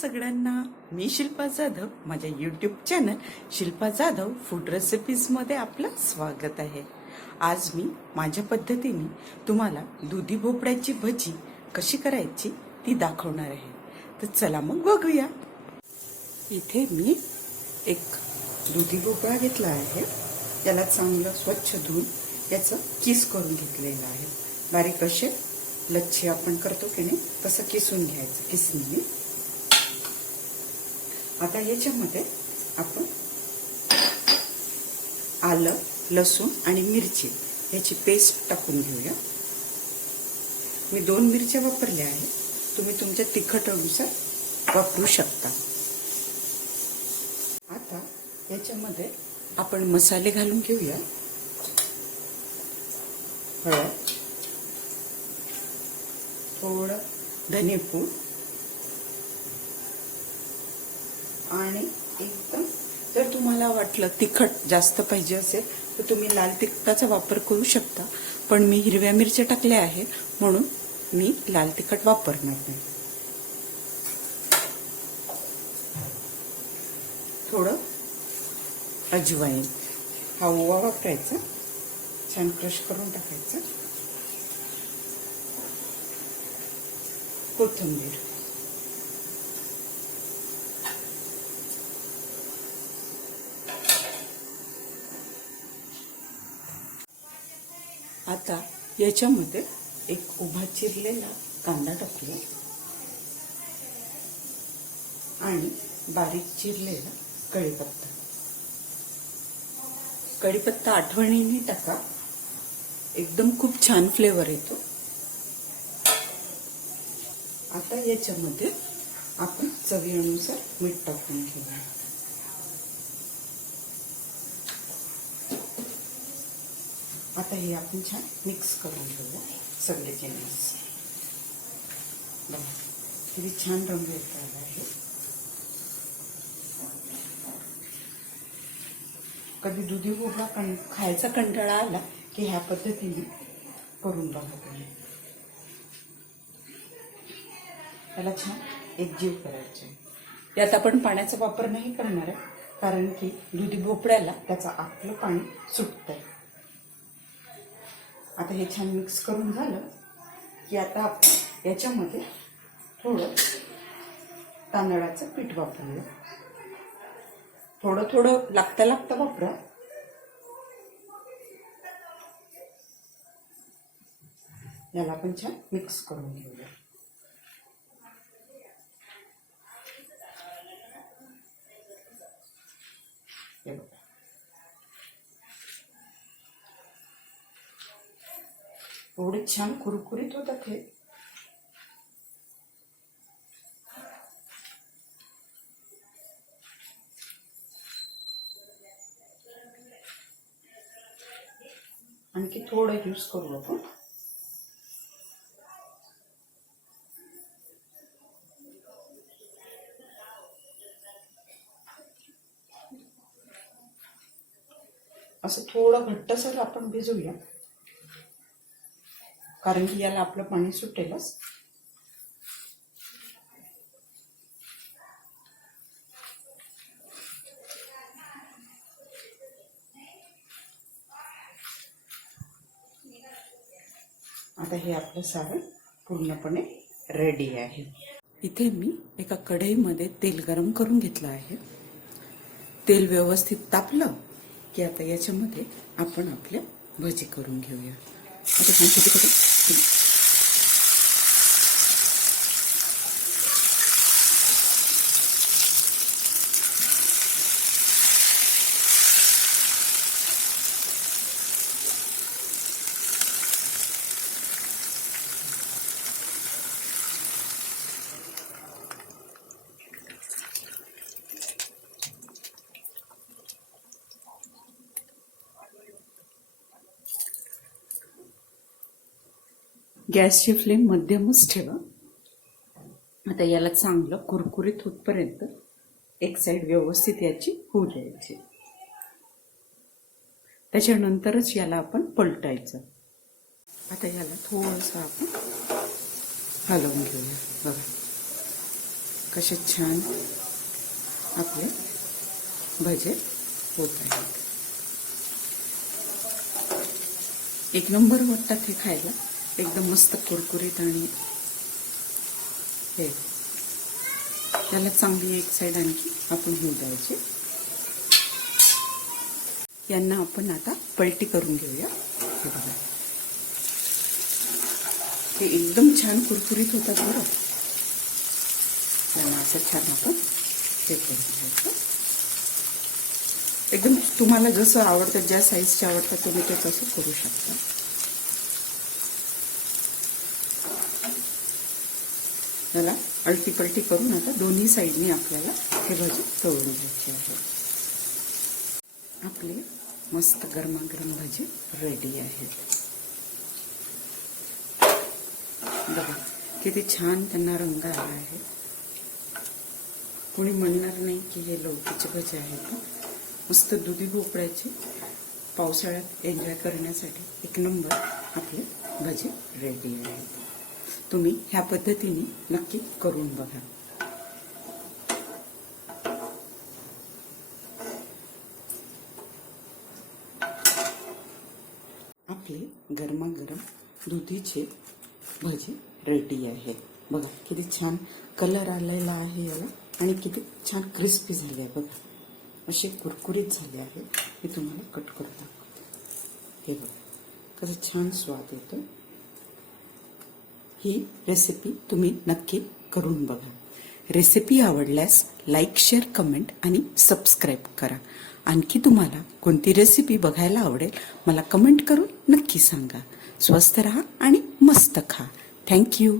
सगळ्यांना. मी शिल्पा जाधव माझ्या YouTube channel Shilpa Jadhav food रेसिपीजमध्ये आपलं स्वागत आहे. आज मी माझ्या पद्धतीने तुम्हाला दुधी भोपळ्याची भजी कशी करायची ती दाखवणार आहे. तर चला मग बघूया. इथे मी एक दुधी भोपळा घेतला आहे. त्याला चांगलं स्वच्छ धुवून याचं किस करून घेतलेलं आहे. बारीक असे लच्छे आपण करतो की नाही तसं किसून घ्यायचं किसणीने. आता याच्यामध्ये आपण आलं लसूण आणि मिरची ह्याची पेस्ट टाकून घेऊया. मी दोन मिरच्या वापरल्या आहेत. तुम्ही तुमच्या तिखटानुसार वापरू शकता. आता याच्यामध्ये आपण मसाले घालून घेऊया. हळद थोडं धनेपूड आणि एकदम जर तुम्हाला वाटलं तिखट जास्त पाहिजे असेल तर तुम्ही लाल तिखटाचा वापर करू शकता. पण मी हिरव्या मिरच्या टाकल्या आहेत म्हणून मी लाल तिखट वापरणार नाही. थोडं अजवाईन. हा ओवा वापरायचा. छान क्रश करून टाकायचा. कोथिंबीर. आता याच्यामध्ये एक उभा चिरलेला कांदा टाकूया. आणि बारीक चिरलेला कढीपत्ता. कढीपत्ता आठवणीने टाका. एकदम खूप छान फ्लेवर येतो. आता याच्यामध्ये आपण चवीनुसार मीठ टाकून घेऊया. आता हे आपण छान मिक्स करून घेऊया सगळे जिन्नस बघा किती छान रंग येत आला आहे. कधी दुधी भोपळा कं खायचा कंटाळा आला की ह्या पद्धतीने करून बघा तुम्ही. त्याला छान एकजीव करायचे यात आपण पाण्याचा वापर नाही करणार आहे कारण की दुधी भोपळ्याला त्याचं आपलं पाणी सुटतंय. आता हे छान मिक्स करून झालं की आता आपण याच्यामध्ये थोडं तांदळाचं पीठ वापरूया. थोडं थोडं लागता लागता वापरा. याला आपण छान मिक्स करून घेऊया. एवढे छान कुरकुरीत होतात हे आणखी थोडं यूज करू आपण. असं थोडं घट्टसर आपण भिजवूया कारण की याला आपलं पाणी सुटेलच. आता हे आपलं सारण पूर्णपणे रेडी आहे. इथे मी एका कढईमध्ये तेल गरम करून घेतलं आहे. तेल व्यवस्थित तापलं की आता याच्यामध्ये आपण आपल्या भजी करून घेऊया. आता छान छोटे छोटे गॅसची फ्लेम मध्यमच ठेवा. आता याला चांगलं कुरकुरीत होतपर्यंत एक साईड व्यवस्थित याची होऊ द्यायची. त्याच्यानंतरच याला आपण पलटायचं. आता याला थोडंसं आपण हलवून घेऊया. बघा कसे छान आपले भजे होत आहेत. एक नंबर वाटतात हे खायला एकदम मस्त कुरकुरीत आणि हे. त्याला चांगली एक साईड आणखी आपण घेऊ द्यायची. यांना आपण आता पलटी करून घेऊया. हे बघा. ते एकदम छान कुरकुरीत होतात बरं. त्यांना असं छान आपण हे करून घ्यायचं. एकदम तुम्हाला जसं आवडतं ज्या साईजचे आवडतात तुम्ही ते तसं करू शकता. ह्याला अळटी करून आता दोन्ही साईडनी आपल्याला हे भाजी तळून घ्यायची आहे. आपले मस्त गरमागरम भाजी रेडी आहेत बघा किती छान त्यांना रंग आला आहे. कोणी म्हणणार नाही की हे लवकीचे भजे आहेत मस्त दुधी भोपळ्याचे पावसाळ्यात एन्जॉय करण्यासाठी एक नंबर आपले भजे रेडी आहेत तुम्ही ह्या पद्धतीने नक्की करून बघा. आपले गरमागरम दुधीचे भजी रेडी आहे. बघा किती छान कलर आलेला आहे याला आणि किती छान क्रिस्पी झाले आहे. बघा असे कुरकुरीत झाले आहे. मी तुम्हाला कट करून हे बघा कसं छान स्वाद येतो ही रेसिपी तुम्ही नक्की करून बघा. रेसिपी आवडल्यास लाईक शेअर कमेंट आणि सबस्क्राईब करा. आणखी तुम्हाला कोणती रेसिपी बघायला आवडेल मला कमेंट करून नक्की सांगा. स्वस्त रहा आणि मस्त खा. थँक्यू